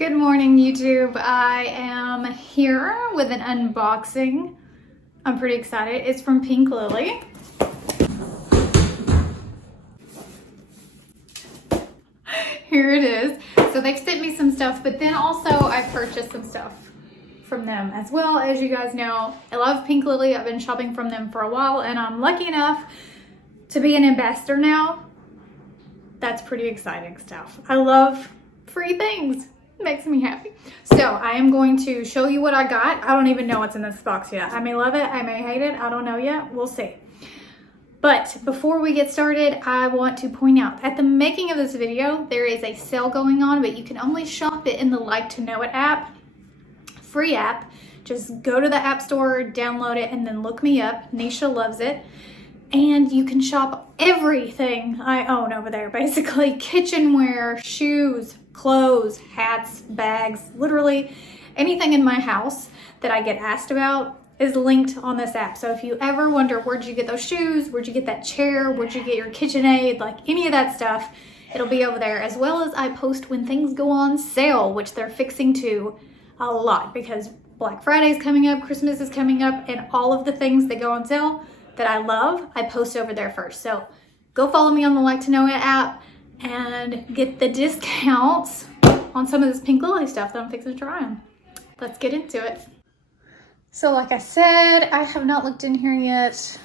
Good morning, YouTube. I am here with an unboxing. I'm pretty excited. It's from Pink Lily. Here it is. So they've sent me some stuff, but then also I purchased some stuff from them as well. As you guys know, I love Pink Lily. I've been shopping from them for a while, and I'm lucky enough to be an ambassador now. That's pretty exciting stuff. I love free things. Makes me happy. So I am going to show you what I got. I don't even know what's in this box yet. I may love it, I may hate it, I don't know yet, we'll see. But before we get started, I want to point out, at the making of this video, there is a sale going on, but you can only shop it in the Like to Know It app, free app. Just go to the app store, download it, and then look me up. Neisha loves it. And you can shop everything I own over there, basically kitchenware, shoes, clothes, hats, bags, literally anything in my house that I get asked about is linked on this app. So if you ever wonder, where'd you get those shoes? Where'd you get that chair? Where'd you get your KitchenAid? Like any of that stuff, it'll be over there. As well as I post when things go on sale, which they're fixing to a lot because Black Friday is coming up, Christmas is coming up, and all of the things that go on sale that I love, I post over there first. So go follow me on the Like to Know It app and get the discounts on some of this Pink Lily stuff that I'm fixing to try on. Let's get into it. So like I said, I have not looked in here yet.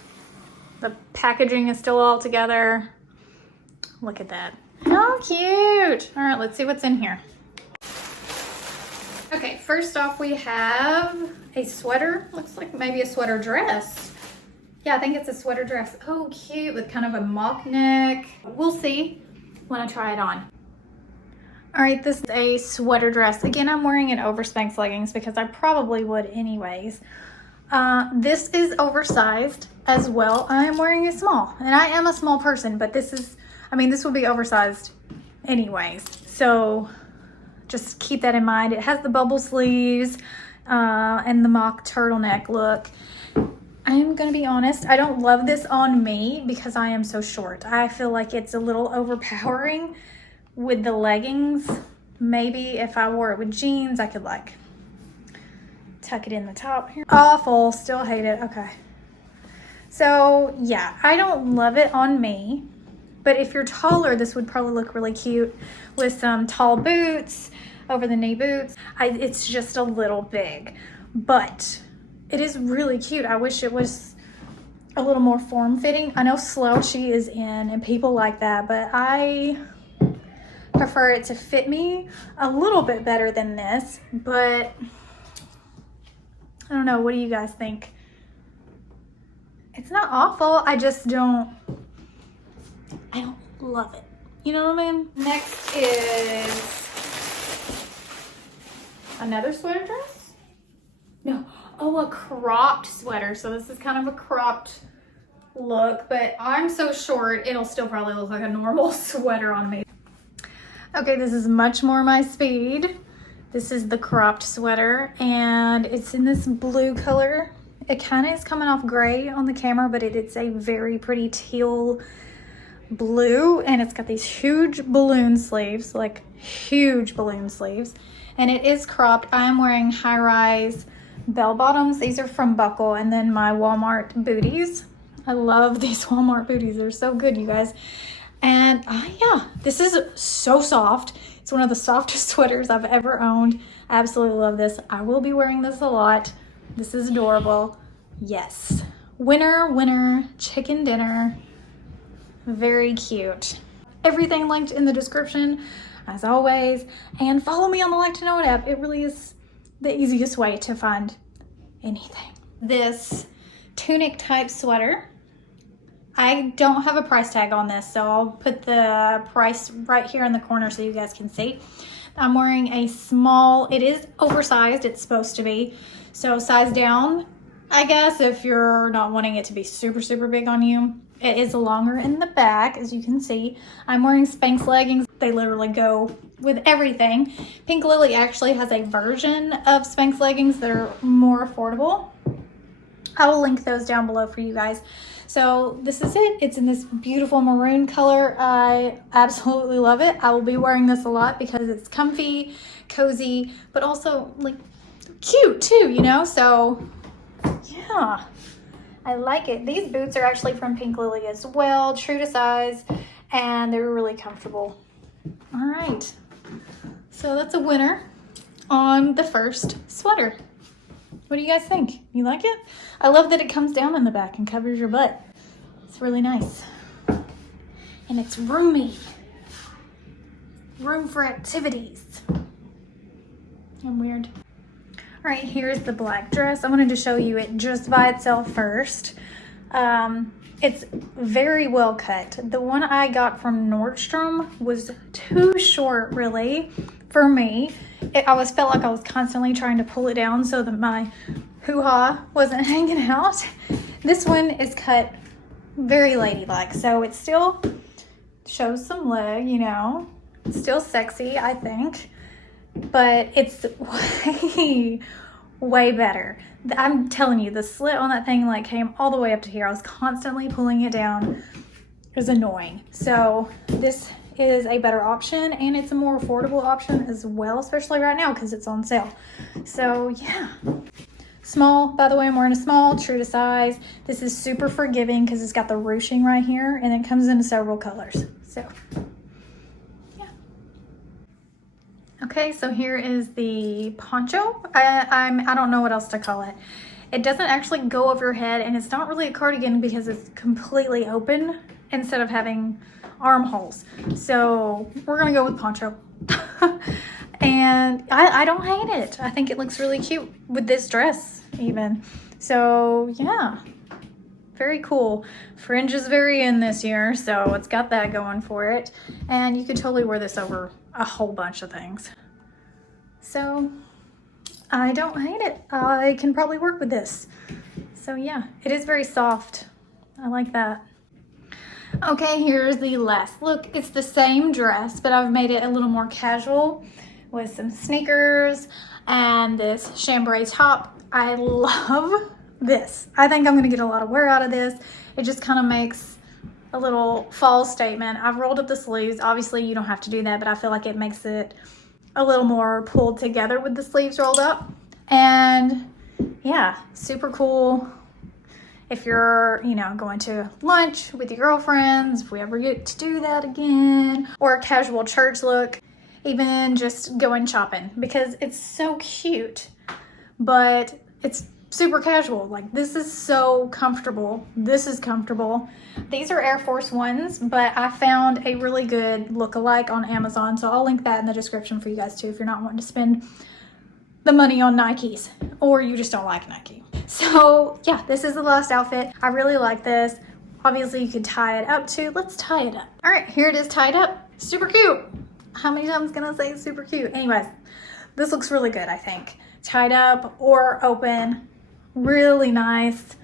The packaging is still all together. Look at that. How cute. All right, let's see what's in here. Okay, first off we have a sweater. Looks like maybe a sweater dress. Yeah, I think it's a sweater dress. Oh, cute, with kind of a mock neck. We'll see when I try it on. All right, this is a sweater dress. Again, I'm wearing it over Spanx Leggings because I probably would anyways. This is oversized as well. I am wearing a small, and I am a small person, but this is, I mean, this would be oversized anyways. So just keep that in mind. It has the bubble sleeves and the mock turtleneck look. I am gonna be honest, I don't love this on me because I am so short. I feel like it's a little overpowering with the leggings. Maybe if I wore it with jeans, I could like tuck it in the top here. Awful, still hate it, okay. So yeah, I don't love it on me, but if you're taller, this would probably look really cute with some tall boots, over the knee boots. It's just a little big, but it is really cute. I wish it was a little more form-fitting. I know slouchy is in and people like that, but I prefer it to fit me a little bit better than this. But I don't know, what do you guys think? It's not awful, I just I don't love it. You know what I mean? Next is another sweater dress? No. Oh, a cropped sweater. So this is kind of a cropped look, but I'm so short, it'll still probably look like a normal sweater on me. Okay, this is much more my speed. This is the cropped sweater, and it's in this blue color. It kind of is coming off gray on the camera, but it's a very pretty teal blue, and it's got these huge balloon sleeves, like huge balloon sleeves, and it is cropped. I am wearing high-rise bell bottoms. These are from Buckle, and then my Walmart booties. I love these Walmart booties. They're so good, you guys. And yeah, this is so soft. It's one of the softest sweaters I've ever owned. I absolutely love this. I will be wearing this a lot. This is adorable. Yes. Winter, winter, chicken dinner. Very cute. Everything linked in the description, as always. And follow me on the Like to Know It app. It really is the easiest way to find anything. This tunic type sweater. I don't have a price tag on this, so I'll put the price right here in the corner so you guys can see. I'm wearing a small. It is oversized, it's supposed to be. So size down, I guess, if you're not wanting it to be super, super big on you. It is longer in the back, as you can see. I'm wearing Spanx Leggings. They literally go with everything. Pink Lily actually has a version of Spanx Leggings that are more affordable. I will link those down below for you guys. So this is it. It's in this beautiful maroon color. I absolutely love it. I will be wearing this a lot because it's comfy, cozy, but also like cute too, you know? So yeah, I like it. These boots are actually from Pink Lily as well, true to size, and they're really comfortable. All right, so that's a winner on the first sweater. What do you guys think? You like it? I love that it comes down in the back and covers your butt. It's really nice. And it's roomy. Room for activities. I'm weird. All right, here's the black dress. I wanted to show you it just by itself first. It's very well cut. The one I got from Nordstrom was too short, really, for me. I felt like I was constantly trying to pull it down so that my hoo-ha wasn't hanging out. This one is cut very ladylike, so it still shows some leg, you know. It's still sexy, I think, but it's way better. I'm telling you, the slit on that thing like came all the way up to here. I was constantly pulling it down. It was annoying. So this is a better option, and it's a more affordable option as well, especially right now because it's on sale. So yeah, small, by the way, I'm wearing a small, true to size. This is super forgiving because it's got the ruching right here, and it comes in several colors. So yeah. Okay, so here is the poncho. I don't know what else to call it. It doesn't actually go over your head, and it's not really a cardigan because it's completely open instead of having armholes. So we're gonna go with poncho. And I don't hate it. I think it looks really cute with this dress even. So yeah, very cool. Fringe is very in this year, so it's got that going for it. And you could totally wear this over a whole bunch of things. So I don't hate it. I can probably work with this. So yeah, it is very soft. I like that. Okay, here's the last look. It's the same dress, but I've made it a little more casual with some sneakers and this chambray top. I love this. I think I'm gonna get a lot of wear out of this. It just kind of makes a little fall statement. I've rolled up the sleeves. Obviously you don't have to do that, but I feel like it makes it a little more pulled together with the sleeves rolled up. And yeah, super cool. If you're, you know, going to lunch with your girlfriends, if we ever get to do that again, or a casual church look, even just going shopping, because it's so cute, but it's super casual. Like, this is so comfortable. This is comfortable. These are Air Force Ones, but I found a really good look-alike on Amazon, so I'll link that in the description for you guys too if you're not wanting to spend the money on Nikes, or you just don't like Nike. So yeah, this is the last outfit. I really like this. Obviously you could tie it up too. Let's tie it up. All right, here it is tied up. Super cute. How many times can I say super cute? Anyways, this looks really good, I think. Tied up or open, really nice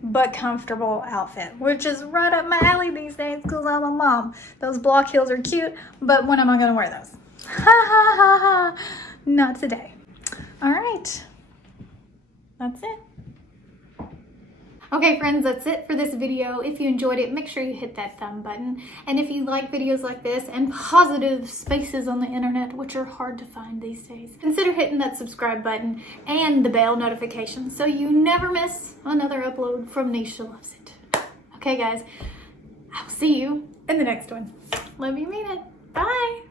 but comfortable outfit, which is right up my alley these days because I'm a mom. Those block heels are cute, but when am I gonna wear those? Ha ha ha ha, not today. All right, that's it. Okay friends, that's it for this video. If you enjoyed it, make sure you hit that thumb button. And if you like videos like this and positive spaces on the internet, which are hard to find these days, consider hitting that subscribe button and the bell notification so you never miss another upload from Neisha Loves It. Okay guys, I'll see you in the next one. Love you, mean it. Bye.